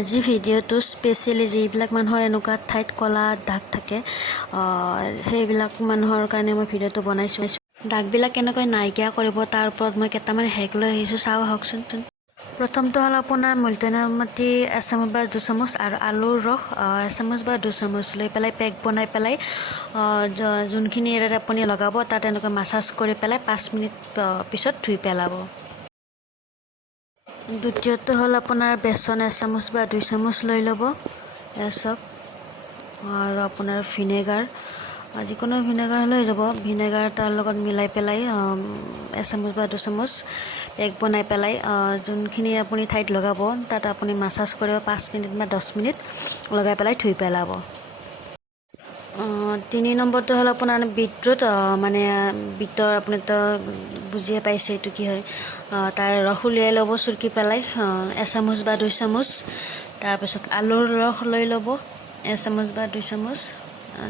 আজি ভিডিঅ'টো স্পেচিয়েলি যিবিলাক মানুহৰ এনেকুৱা ঠাইত কলা দাগ থাকে সেইবিলাক মানুহৰ কাৰণে মই ভিডিঅ'টো বনাইছোঁ। দাগবিলাক কেনেকৈ নাইকিয়া কৰিব তাৰ ওপৰত মই কেইটামান হেক লৈ আহিছোঁ, চাওঁ আহকচোন। প্ৰথমটো হ'ল আপোনাৰ মুলতানী মাটি এচামুচ বা 2 চামুচ আৰু আলুৰ ৰস এচামুচ বা 2 চামুচ লৈ পেলাই পেক বনাই পেলাই যোনখিনি এৰিয়াত আপুনি লগাব তাত এনেকৈ মাছাজ কৰি পেলাই 5 মিনিট পিছত ধুই পেলাব। দ্বিতীয়টো হ'ল আপোনাৰ বেচন এচামুচ বা 2 চামুচ লৈ ল'ব চাওক, আৰু আপোনাৰ ভিনেগাৰ যিকোনো ভিনেগাৰ লৈ যাব। ভিনেগাৰ তাৰ লগত মিলাই পেলাই এচামুচ বা 2 চামুচ পেক বনাই পেলাই যোনখিনি আপুনি ঠাইত লগাব তাত আপুনি মাছাজ কৰিব 5 মিনিট বা 10 মিনিট লগাই পেলাই ধুই পেলাব। 3 নম্বৰটো হ'ল আপোনাৰ বিটৰুট, মানে বিটৰ আপুনিতো বুজিয়ে পাইছে এইটো কি হয়। তাৰ ৰস উলিয়াই ল'ব চুৰকি পেলাই এচামুচ বা 2 চামুচ। তাৰপিছত আলুৰ ৰস লৈ ল'ব এচামুচ বা 2 চামুচ,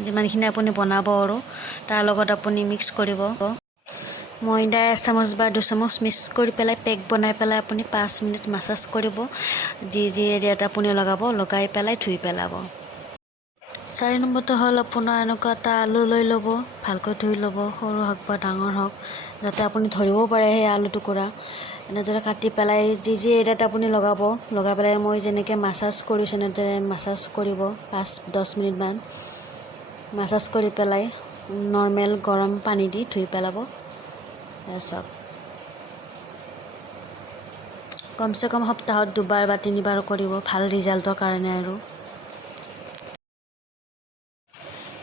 যিমানখিনি আপুনি বনাব আৰু তাৰ লগত আপুনি মিক্স কৰিব। ময়দা এচামুচ বা 2 চামুচ মিক্স কৰি পেলাই পেক বনাই পেলাই আপুনি 5 মিনিট মাছাজ কৰিব, যি এৰিয়াত আপুনি লগাই পেলাই ধুই পেলাব। 4 নম্বৰটো হ'ল আপোনাৰ এনেকুৱা এটা আলু লৈ ল'ব, ভালকৈ ধুই ল'ব, সৰু হওক বা ডাঙৰ হওক, যাতে আপুনি ধৰিব পাৰে সেই আলু টুকুৰা। এনেদৰে কাটি পেলাই যি এৰিয়াত আপুনি লগাই পেলাই মই যেনেকৈ মাছাজ কৰিছোঁ এনেদৰে মাছাজ কৰিব 5-10 মিনিটমান। মাছাজ কৰি পেলাই নৰ্মেল গৰম পানী দি ধুই পেলাব। চাওক, কমচে কম সপ্তাহত 2বাৰ বা 3বাৰ কৰিব, ভাল ৰিজাল্টৰ কাৰণে। আৰু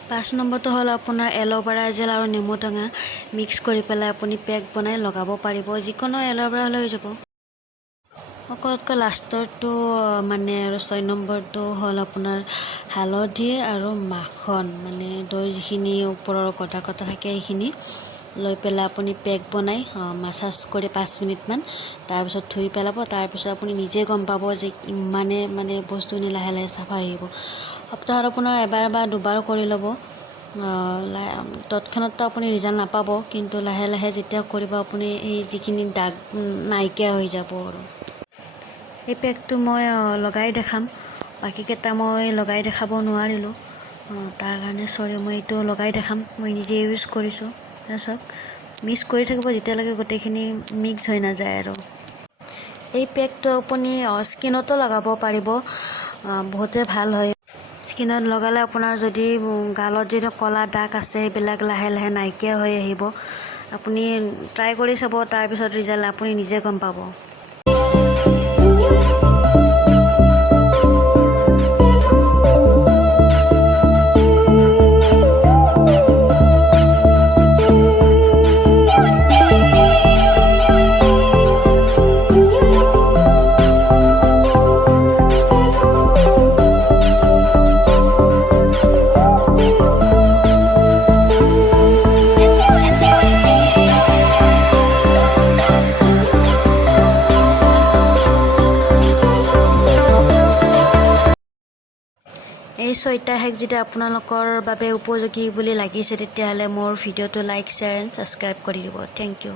5 নম্বৰটো হ'ল আপোনাৰ এল'ভেৰা জেল আৰু নেমু টেঙা মিক্স কৰি পেলাই আপুনি পেক বনাই লগাব পাৰিব, যিকোনো এল'ভেৰা লৈ যাব। সকলোতকৈ লাষ্টৰটো মানে আৰু 6 নম্বৰটো হ'ল আপোনাৰ হালধি আৰু মাখন, মানে দৈ যিখিনি ওপৰৰ কটা থাকে সেইখিনি লৈ পেলাই আপুনি পেক বনাই মাছাজ কৰি 5 মিনিটমান, তাৰপিছত ধুই পেলাব। তাৰপিছত আপুনি নিজে গম পাব যে ইমানে মানে বস্তুখিনি লাহে লাহে চাফা আহিব। সপ্তাহত আপোনাৰ 1বাৰ বা 2বাৰ কৰি ল'ব। তৎক্ষণাততো আপুনি ৰিজাল্ট নাপাব, কিন্তু লাহে লাহে যেতিয়া কৰিব আপুনি এই যিখিনি দাগ নাইকিয়া হৈ যাব। আৰু এই পেকটো মই লগাই দেখাম, বাকীকেইটা মই লগাই দেখাব নোৱাৰিলোঁ, তাৰ কাৰণে চৰি। মই এইটো লগাই দেখাম, মই নিজে ইউজ কৰিছোঁ। চাওক, মিক্স কৰি থাকিব যেতিয়ালৈকে গোটেইখিনি মিক্স হৈ নাযায়। আৰু এই পেকটো আপুনি স্কিনতো লগাব পাৰিব, বহুতে ভাল হয়। স্কিনত লগালে আপোনাৰ যদি গালত যদি ক'লা দাগ আছে সেইবিলাক লাহে লাহে নাইকিয়া হৈ আহিব। আপুনি ট্ৰাই কৰি চাব, তাৰপিছত ৰিজাল্ট আপুনি নিজে গম পাব। এই 6টা হেক যদি আপোনালোকৰ বাবে উপযোগী বুলি লাগিছে, তেতিয়াহ'লে মোৰ ভিডিঅ'টো লাইক, শ্বেয়াৰ এণ্ড ছাবস্ক্ৰাইব কৰি দিব। Thank U.